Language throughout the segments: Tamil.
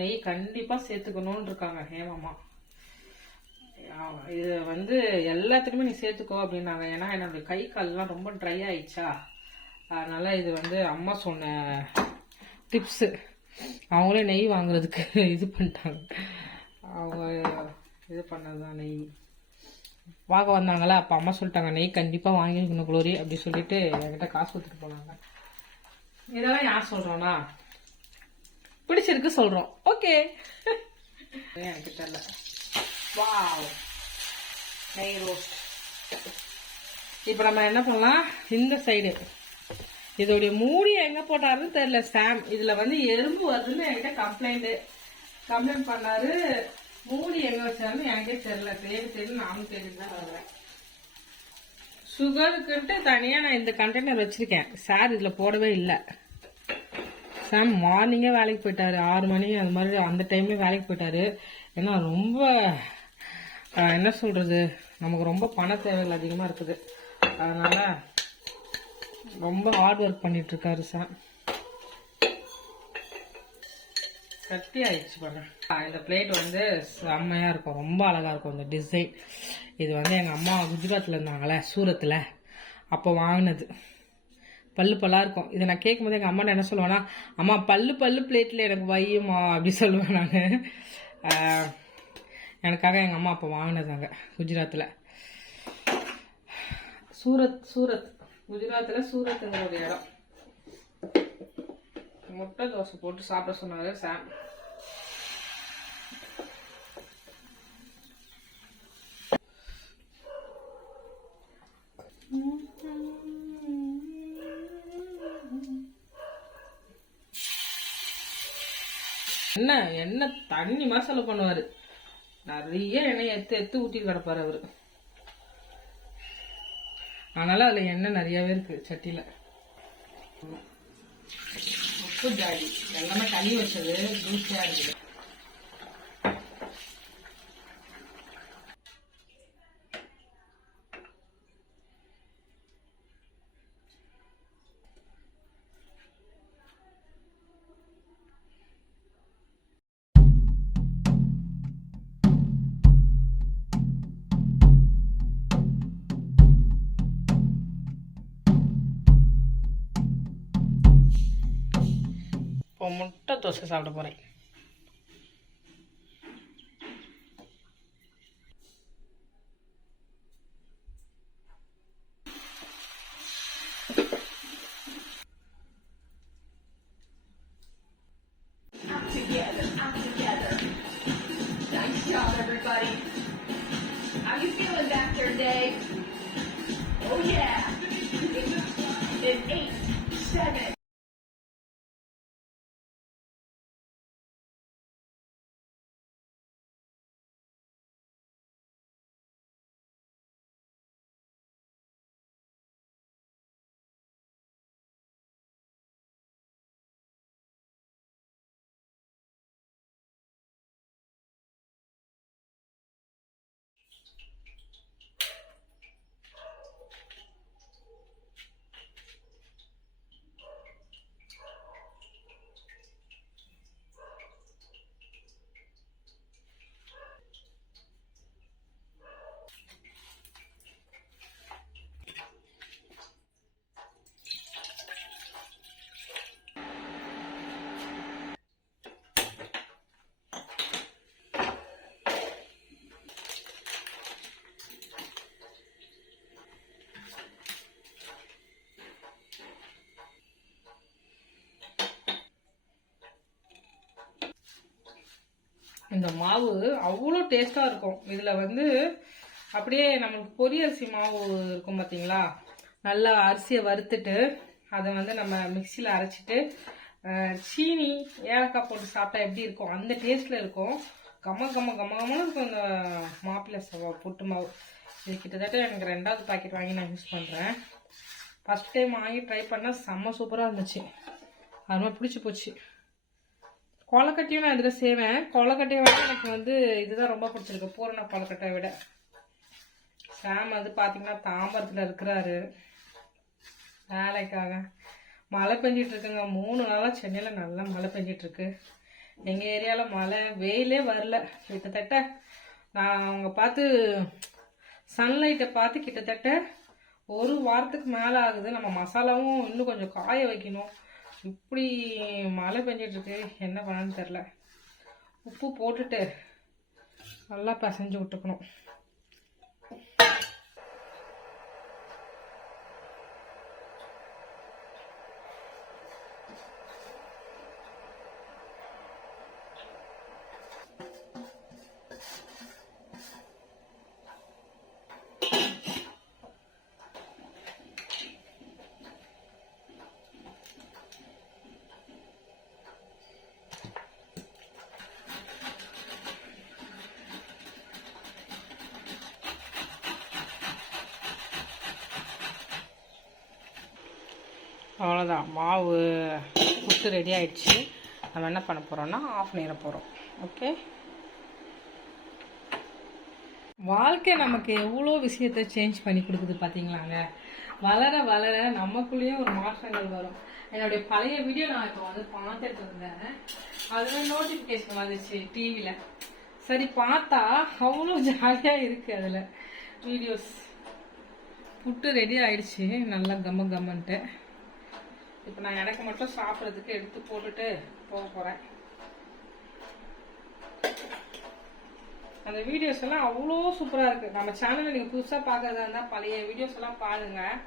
நெய் கண்டிப்பாக சேர்த்துக்கணும்னு இருக்காங்க ஹேமம்மா இது வந்து எல்லாத்துக்குமே நீ சேர்த்துக்கோ அப்படின்னாங்க. ஏன்னா என்னோட கை கால்லாம் ரொம்ப ட்ரை ஆயிடுச்சா. அதனால இது வந்து அம்மா சொன்ன டிப்ஸு அவங்களே நெய் வாங்குறதுக்கு இது பண்ணிட்டாங்க. அவங்க இது பண்ணதுதான் நெய். வாங்க வந்தாங்களா? அப்போ அம்மா சொல்லிட்டாங்க நெய் கண்டிப்பாக வாங்கிக்கணும் குளோரி அப்படி சொல்லிட்டு என்கிட்ட காசு கொடுத்துட்டு போனாங்க. இதெல்லாம் யார் சொல்கிறோன்னா பிடிச்சிருக்கு சொல்கிறோம் ஓகே. எனக்கு தெரியல. வாவ். நெய் ரோஸ்ட் இப்போ நம்ம என்ன பண்ணலாம்? இந்த சைடு இதோடைய மூடி எங்க போட்டாருன்னு தெரியல சாம் இதுல வந்து எறும்பு வருதுன்னு என்கிட்ட கம்ப்ளைண்ட் கம்ப்ளைண்ட் பண்ணாரு. மூடி எங்க வச்சாருன்னு எனக்கே தெரியல. தேடி தேடி நானும் தேடி தான் வரேன் சுகருக்குன்ட்டு தனியா நான் இந்த கண்டெய்னர் வச்சிருக்கேன். சார் இதுல போடவே இல்லை. சாம் மார்னிங்கே வேலைக்கு போயிட்டாரு. ஆறு மணி அது மாதிரி அந்த டைம்ல வேலைக்கு போயிட்டாரு. ஏன்னா ரொம்ப என்ன சொல்றது? நமக்கு ரொம்ப பண தேவைகள் அதிகமாக இருக்குது. அதனால ரொம்ப ஹார்ட் ஒர்க் பண்ணிட்டு இருக்காரு சார் கட்டி ஆயிடுச்சு பாருங்க. இந்த பிளேட் வந்து செம்மையா இருக்கும். ரொம்ப அழகா இருக்கும் இந்த டிசைன் இது வந்து எங்க அம்மா குஜராத்ல இருந்தாங்களே சூரத்தில். அப்போ வாங்கினது. பல்லு பல்லாக இருக்கும். இதை நான் கேட்கும்போது எங்கள் அம்மா என்ன சொல்லுவேன்னா அம்மா பல்லு பல்லு பிளேட்டில் எனக்கு வையுமா? அப்படி சொல்லுவேன் நான். எனக்காக எங்கள் அம்மா அப்போ வாங்கினதாங்க குஜராத்தில் சூரத் சூரத். குஜராத்தில் சூரத்துங்கிற ஒரு இடம். முட்டை தோசை போட்டு சாப்பிட சொன்னாங்க சாம். என்ன என்ன தண்ணி மசாலா பண்ணுவார். நிறைய எண்ணெய் எத்து எடுத்து ஊட்டிட்டு கிடப்பார் அவர். அதனால் அதில் எண்ணெய் நிறையாவே இருக்குது சட்டியில். உப்பு ஜாடி எல்லாமே தண்ணி வச்சது ஜூஸியாக இருக்குது. இப்போ முட்டை தோசை சாப்பிட போகிறேன் இந்த மாவு அவ்வளோ டேஸ்ட்டாக இருக்கும். இதில் வந்து அப்படியே நம்மளுக்கு பொரியரிசி மாவு இருக்கும் பார்த்தீங்களா நல்லா அரிசியை வறுத்துட்டு அதை வந்து நம்ம மிக்சியில் அரைச்சிட்டு சீனி ஏலக்காய் போட்டு சாப்பிட்டா எப்படி இருக்கும்? அந்த டேஸ்ட்டில் இருக்கும். கம கம கம கமன்னு இருக்கும் இந்த மாப்பிள்ளை சவா புட்டு மாவு. இது கிட்டத்தட்ட எனக்கு ரெண்டாவது பாக்கெட் வாங்கி நான் யூஸ் பண்ணுறேன் ஃபஸ்ட் டைம் வாங்கி ட்ரை பண்ணால் செம்ம சூப்பராக இருந்துச்சு. அது மாதிரி பிடிச்சி போச்சு. கொலக்கட்டையும் நான் இதில் செய்வேன். கொலக்கட்டையை விட எனக்கு வந்து இதுதான் ரொம்ப பிடிச்சிருக்கு. பூரண கொலக்கட்டையை விட. சாம் வந்து பார்த்தீங்கன்னா தாம்பரத்தில் இருக்கிறாரு. வேலைக்காக. மழை பெஞ்சிட்டு இருக்குங்க. மூணு நாளாக சென்னையில் நல்லா மழை பெஞ்சிட்டு இருக்கு. எங்கள் ஏரியாவில் மழை வெயிலே வரல. கிட்டத்தட்ட நான் அவங்க பார்த்து சன்லைட்டை பார்த்து கிட்டத்தட்ட ஒரு வாரத்துக்கு மேலே ஆகுது. நம்ம மசாலாவும் இன்னும் கொஞ்சம் காய வைக்கணும். இப்படி மழை பெஞ்சிட்ருக்கு. என்ன பண்ணான்னு தெரில. உப்பு போட்டுட்டு நல்லா பசைஞ்சு விட்டுக்கணும். அவ்வளோதான் மாவு புட்டு ரெடி ஆயிடுச்சு. நம்ம என்ன பண்ண போகிறோம்னா ஆஃப் பண்ணிட போகிறோம் ஓகே வாழ்க்கை நமக்கு எவ்வளோ விஷயத்த சேஞ்ச் பண்ணி கொடுக்குது பார்த்தீங்களாங்க? வளர வளர நமக்குள்ளேயும் ஒரு மாற்றங்கள் வரும். என்னுடைய பழைய வீடியோ நான் இப்போ வந்து பார்த்துட்டு இருந்தேன். அதில் நோட்டிஃபிகேஷன் வந்துச்சு டிவியில் சரி பார்த்தா அவ்வளோ ஜாலியாக இருக்குது அதில். வீடியோஸ் புட்டு ரெடி ஆயிடுச்சு. நல்லா கம்ம கம்மன்ட்டு. இப்போ நான் எனக்கு மட்டும் சாப்பிட்றதுக்கு எடுத்து போட்டுட்டு போக போகிறேன் அந்த வீடியோஸ் எல்லாம் அவ்வளோ சூப்பராக இருக்குது நம்ம சேனலில் நீங்கள் புதுசாக பார்க்குறதா இருந்தால் பழைய வீடியோஸ் எல்லாம் பாருங்கள்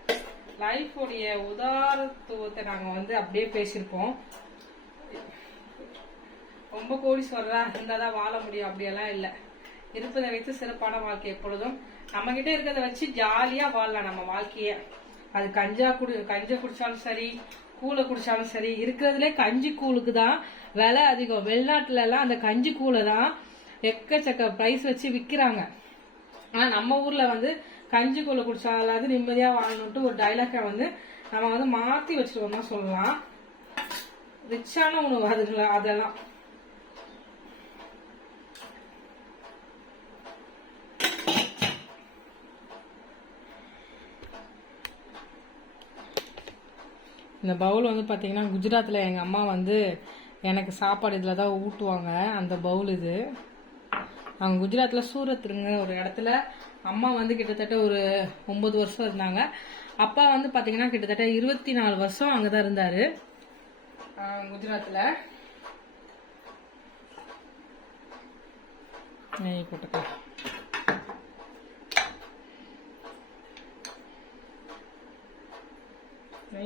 லைஃபோடைய உதாரத்துவத்தை நாங்கள் வந்து அப்படியே பேசியிருப்போம். ரொம்ப கோடீஸ்வரராக இருந்தால் தான் வாழ முடியும். அப்படியெல்லாம் இல்லை. இருப்பதை வைத்து சிறப்பான வாழ்க்கை எப்பொழுதும். நம்ம கிட்ட இருக்கிறத வச்சு ஜாலியாக வாழலாம் நம்ம வாழ்க்கைய. அது கஞ்சா குடி கஞ்சா குடிச்சாலும் சரி கூழை குடிச்சாலும் சரி இருக்கிறதுலே கஞ்சி கூழுக்கு தான் விலை அதிகம். வெளிநாட்டுல எல்லாம் அந்த கஞ்சி கூழை தான் எக்கச்சக்க ப்ரைஸ் வச்சு விற்கிறாங்க ஆனால் நம்ம ஊரில் வந்து கஞ்சி கூழை குடிச்சாலாவது நிம்மதியாக வாழணுன்ட்டு ஒரு டைலாக்கை வந்து நம்ம வந்து மாற்றி வச்சுருக்கோம் தான் சொல்லலாம். ரிச்சான உணவு அதுங்களா அதெல்லாம். இந்த பவுல் வந்து பார்த்தீங்கன்னா குஜராத்தில் எங்கள் அம்மா வந்து எனக்கு சாப்பாடு இதில் தான் ஊட்டுவாங்க. அந்த பவுல் இது. அவங்க குஜராத்தில் சூரத்துங்க ஒரு இடத்துல அம்மா வந்து கிட்டத்தட்ட ஒரு ஒம்பது வருஷம் இருந்தாங்க. அப்பா வந்து பார்த்தீங்கன்னா கிட்டத்தட்ட இருபத்தி நாலு வருஷம் அங்கே தான் இருந்தார் குஜராத்தில் நெய் போட்டுக்கலாம்.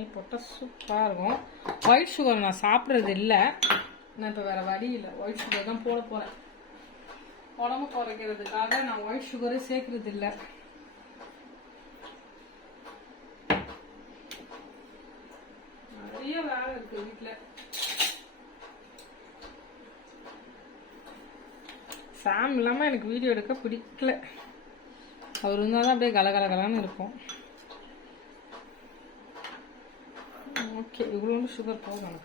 நெய் போட்டால் சூப்பராக இருக்கும். ஒயிட் சுகர் நான் சாப்பிட்றது இல்லை. நான் இப்போ வேறு வழி இல்லை. ஒயிட் சுகர் தான் போட போகிறேன் உடம்பு குறைக்கிறதுக்காக நான் ஒயிட் சுகரே சேர்க்கறது இல்லை. நிறைய வேலை இருக்கு வீட்டில் சாம் இல்லாமல் எனக்கு வீடியோ எடுக்க பிடிக்கல. அவர் இருந்தால் தான் அப்படியே கலகலகலான்னு இருக்கும் ஓகே இவ்வளோ சுகர் போதும்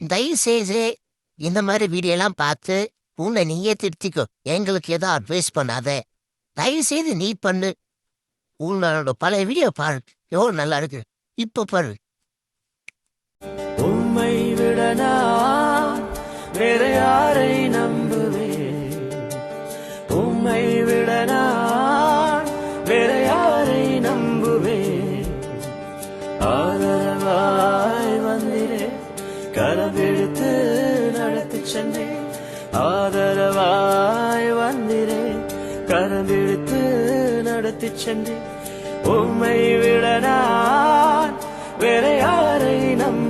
இந்த தயவு செய்து இந்த மாதிரி வீடியோ எல்லாம் பார்த்து உன்னை நீயே திருத்திக்கோ. எங்களுக்கு ஏதோ அட்வைஸ் பண்ணாத. தயவு செய்து நீ பண்ணு. உன்னோட பழைய வீடியோ பாரு. எவ்வளோ நல்லா இருக்கு. இப்போ பாரு. உண்மை விடனா வேற யாரை நம்புவேன்? உண்மை விடனா வேற யாரை நம்புவேன்? ஆதரவாய் சென்றே ஆதரவாய் வந்திரே கரவெடுத்து நடத்தி சென்றே உம்மை விட நான் வேற யாரை நம்ப